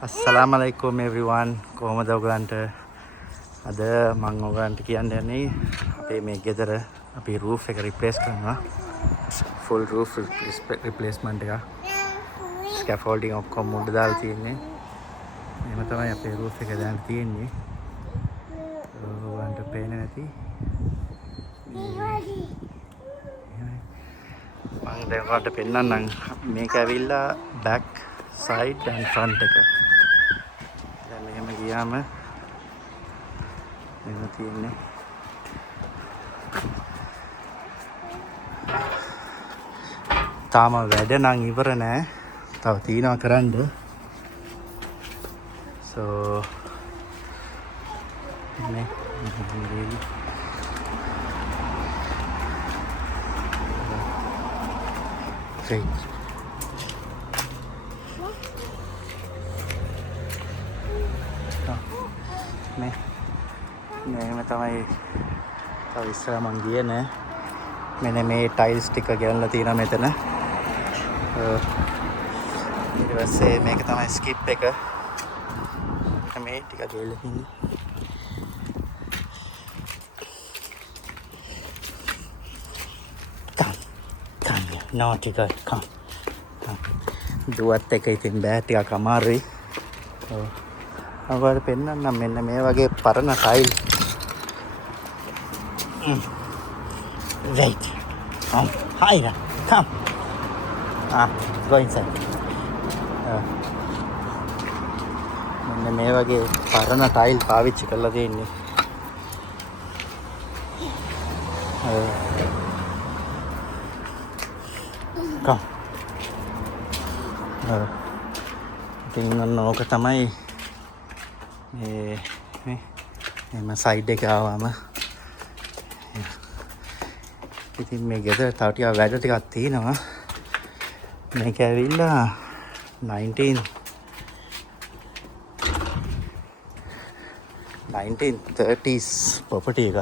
Assalamualaikum everyone. කොහමද ඔයගලන්ට? අද මම ඔයගලන්ට කියන්න යන්නේ අපේ මේ ගෙදර අපි roof එක replace කරනවා. Full roof replacement එක. Scaffolding ඔක්කොම මුඩ දාලා තියෙන්නේ. එහෙම තමයි අපේ roof එක දැන් තියෙන්නේ. ඔයගලන්ට පේන්නේ නැති. මම දැන් ඔයාලට පෙන්නන්නම් මේක ඇවිල්ලා back side and front එක. දැන් මෙහෙම ගියාම මෙහෙම තියෙන්නේ. තාම වැඩ නම් ඉවර නෑ. තව තියෙනවා කරන්න. So මේ great. මේම තමයි තව ඉස්සර මං ගියේ නෑ. මෙන්න මේ ටයිල්ස් ටික ගෙනල්ලා තියෙනවා මෙතන. ඊට පස්සේ මේක තමයි ස්කිප් එක. මේ ටික ගෙල්ලා තියෙන්නේ. Come, naughty girl, come. දුවත් එක ඉතින් බෑ ටිකක් අමාරුයි. ඔයාලට පෙන්නන්නම් මෙන්න මේ වගේ පරණ tile. Wait. Hide. Come. Go inside. මෙන්න මේ වගේ පරණ ටයිල් පාවිච්චි කරලා තියෙන්නේ. Come. ඉතින් ඔන්න ඕක තමයි මේ සයිඩ් එක ආවම ඉතින් මේ ගෙදර තව ටිකක් වැඩ ටිකක් තියෙනවා. මේක ඇවිල්ලා 1930s property එකක්.